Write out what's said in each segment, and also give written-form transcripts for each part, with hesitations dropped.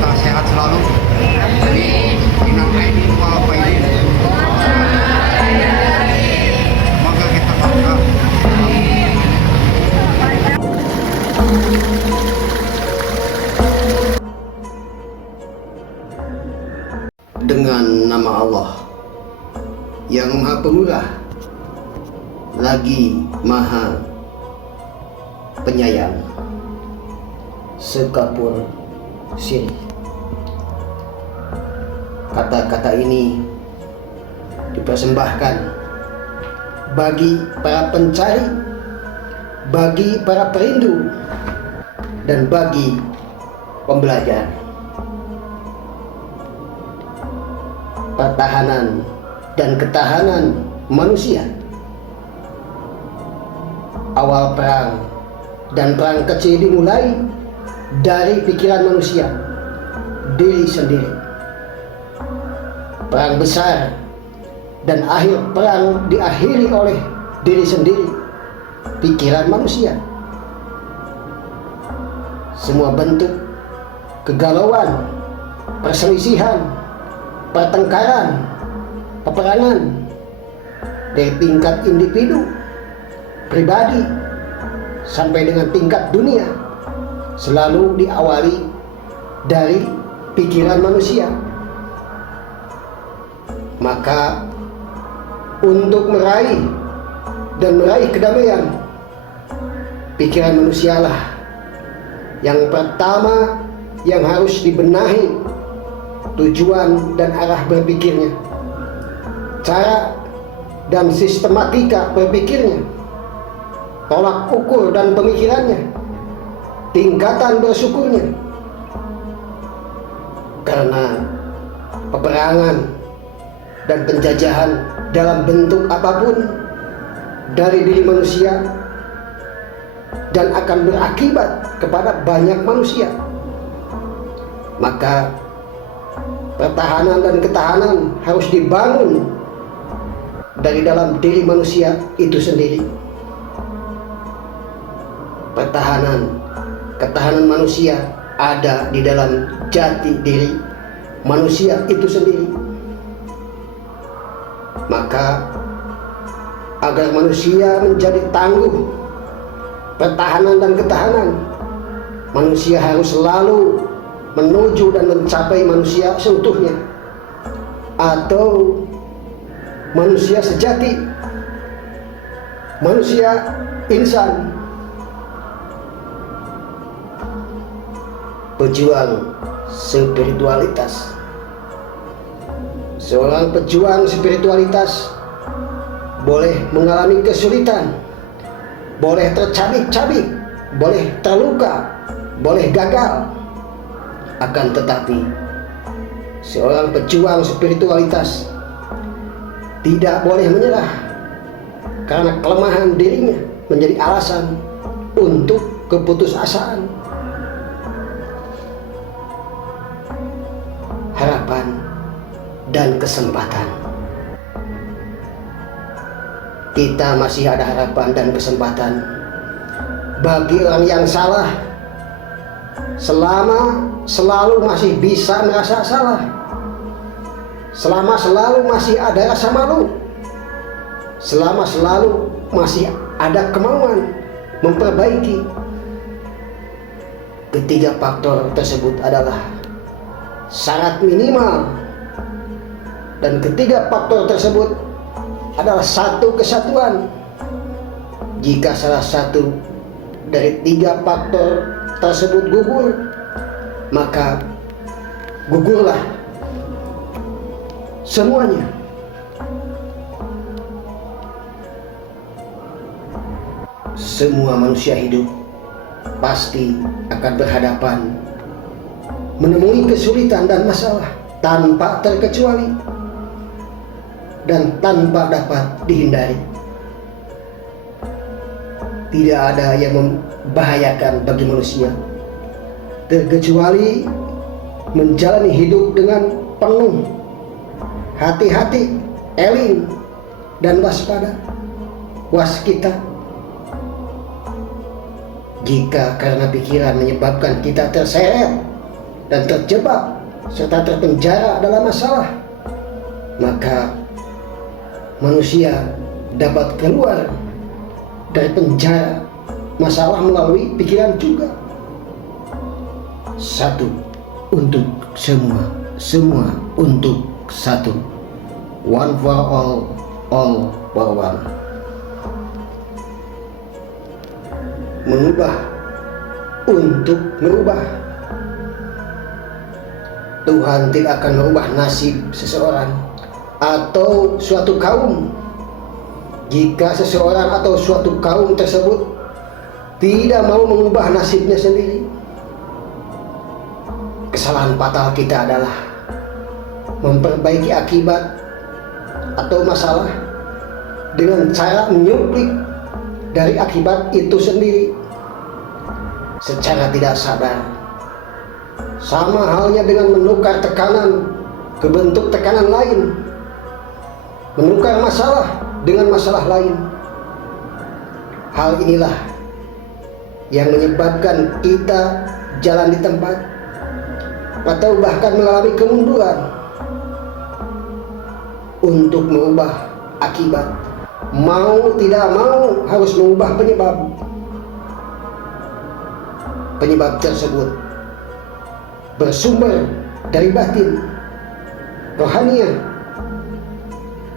kita sehat selalu. Jadi minal aidin wal faidin. Semoga kita bangga. Dengan nama Allah yang Maha Pemurah lagi Maha Penyayang. Sekapur sirih. Kata-kata ini dipersembahkan bagi para pencari, bagi para perindu, dan bagi pembelajar. Pertahanan dan ketahanan manusia. Awal perang dan perang kecil dimulai dari pikiran manusia, diri sendiri. Perang besar dan akhir perang diakhiri oleh diri sendiri, pikiran manusia. Semua bentuk kegalauan, perselisihan, pertengkaran, peperangan dari tingkat individu, pribadi, sampai dengan tingkat dunia selalu diawali dari pikiran manusia. Maka untuk meraih kedamaian, pikiran manusialah yang pertama yang harus dibenahi tujuan dan arah berpikirnya, cara dan sistematika berpikirnya, tolak ukur dan pemikirannya, tingkatan bersyukurnya. Karena peperangan dan penjajahan dalam bentuk apapun dari diri manusia dan akan berakibat kepada banyak manusia, maka pertahanan dan ketahanan harus dibangun dari dalam diri manusia itu sendiri. Ketahanan manusia ada di dalam jati diri manusia itu sendiri. Maka agar manusia menjadi tangguh pertahanan dan ketahanan, manusia harus selalu menuju dan mencapai manusia seutuhnya, atau manusia sejati, manusia insan, pejuang spiritualitas. Seorang pejuang spiritualitas boleh mengalami kesulitan, boleh tercabik-cabik, boleh terluka, boleh gagal. Akan tetapi seorang pejuang spiritualitas tidak boleh menyerah, karena kelemahan dirinya menjadi alasan untuk keputusasaan. Harapan dan kesempatan. Kita masih ada harapan dan kesempatan bagi orang yang salah, selama selalu masih bisa merasa salah, selama selalu masih ada rasa malu, selama selalu masih ada kemauan memperbaiki. Ketiga faktor tersebut adalah syarat minimal, dan ketiga faktor tersebut adalah satu kesatuan. Jika salah satu dari tiga faktor tersebut gugur, maka gugurlah semuanya. Semua manusia hidup pasti akan berhadapan menemui kesulitan dan masalah tanpa terkecuali dan tanpa dapat dihindari. Tidak ada yang membahayakan bagi manusia terkecuali menjalani hidup dengan penuh hati-hati, eling, dan waspada, waskita. Jika karena pikiran menyebabkan kita terseret dan terjebak serta terpenjara dalam masalah, maka manusia dapat keluar dari penjara masalah melalui pikiran juga. Satu untuk semua, semua untuk satu. One for all for one. Mengubah untuk merubah. Tuhan tidak akan merubah nasib seseorang atau suatu kaum jika seseorang atau suatu kaum tersebut tidak mau mengubah nasibnya sendiri. Kesalahan fatal kita adalah memperbaiki akibat atau masalah dengan cara menyuplik dari akibat itu sendiri secara tidak sadar. Sama halnya dengan menukar tekanan ke bentuk tekanan lain, menukar masalah dengan masalah lain. Hal inilah yang menyebabkan kita jalan di tempat atau bahkan mengalami kemunduran. Untuk mengubah akibat, mau tidak mau harus mengubah penyebab. Penyebab tersebut bersumber dari batin, rohaniah.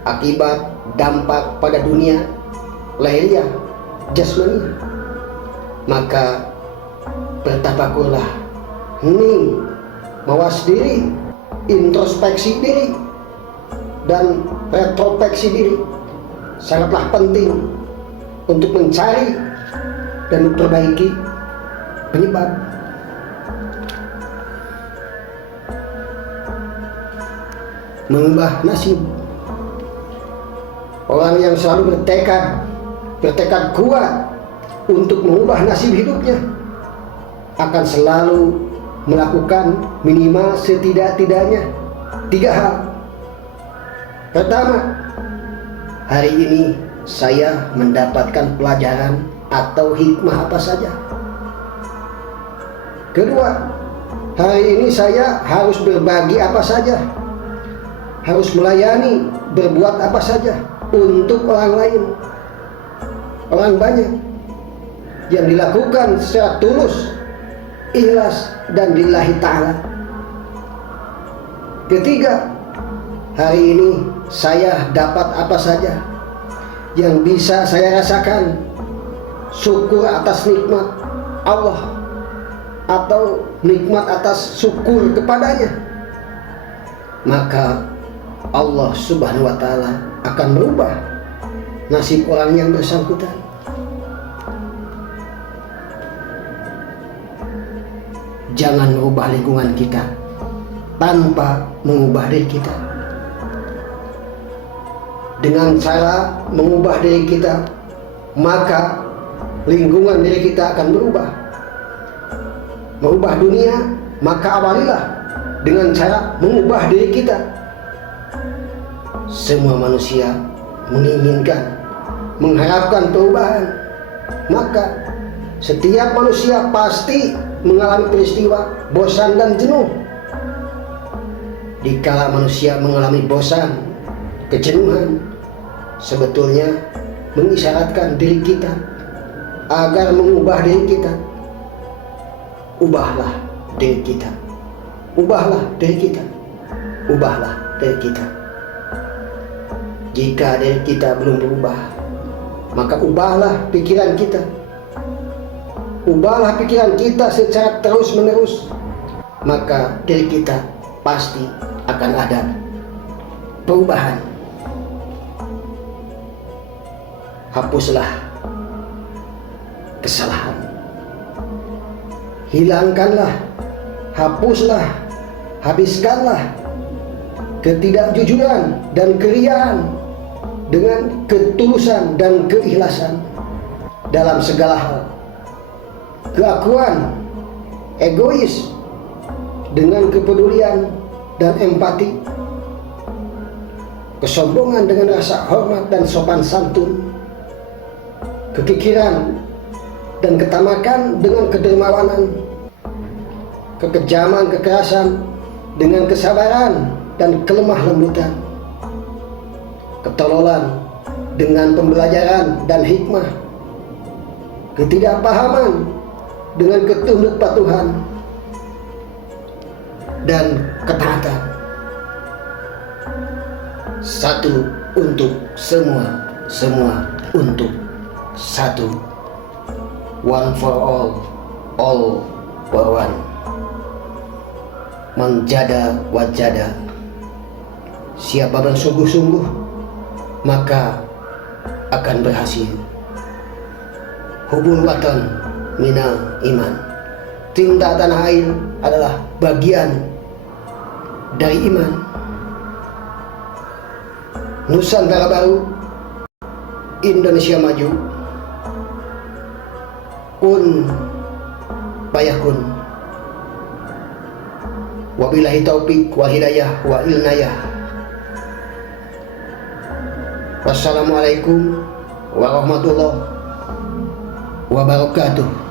Akibat dampak pada dunia lahiriah, jasmani. Maka bertafakurlah, hening, mawas diri, introspeksi diri, dan retrospeksi diri sangatlah penting untuk mencari dan memperbaiki penyebab. Mengubah nasib. Orang yang selalu bertekad kuat untuk mengubah nasib hidupnya akan selalu melakukan minimal setidak-tidaknya 3 hal. Pertama, hari ini saya mendapatkan pelajaran atau hikmah apa saja. Kedua, hari ini saya harus berbagi apa saja, harus melayani, berbuat apa saja untuk orang lain, orang banyak, yang dilakukan secara tulus, ikhlas, dan lillahi ta'ala. Ketiga, hari ini saya dapat apa saja yang bisa saya rasakan, syukur atas nikmat Allah atau nikmat atas syukur kepadanya, maka Allah Subhanahu wa Ta'ala akan merubah nasib orang yang bersangkutan. Jangan mengubah lingkungan kita tanpa mengubah diri kita. Dengan cara mengubah diri kita, maka lingkungan diri kita akan berubah. Mengubah dunia, maka awalilah dengan cara mengubah diri kita. Semua manusia menginginkan, mengharapkan perubahan, maka setiap manusia pasti mengalami peristiwa bosan dan jenuh. Dikala manusia mengalami bosan, kejenuhan, sebetulnya mengisyaratkan diri kita agar mengubah diri kita. Ubahlah diri kita, ubahlah diri kita, ubahlah diri kita. Jika diri kita belum berubah, maka ubahlah pikiran kita. Ubahlah pikiran kita secara terus-menerus, maka diri kita pasti akan ada perubahan. Hapuslah kesalahan, hilangkanlah, hapuslah, habiskanlah ketidakjujuran dan keriaan dengan ketulusan dan keikhlasan dalam segala hal. Keakuan, egois dengan kepedulian dan empati, kesombongan dengan rasa hormat dan sopan santun, kekikiran dan ketamakan dengan kedermawanan, kekejaman, kekerasan dengan kesabaran dan kelemah lembutan, ketololan dengan pembelajaran dan hikmah, ketidakpahaman dengan ketunduk patuhan, dan ketaatan. Satu untuk semua, semua untuk satu. One for all for one. Menjada wajada. Siapa bersungguh-sungguh maka akan berhasil. Hubul watan minal iman. Cinta tanah air adalah bagian dari iman. Nusantara baru, Indonesia maju. Kun payakun. Wabillahi taufik wal hidayah wa ilnayah. Wassalamualaikum warahmatullahi wabarakatuh.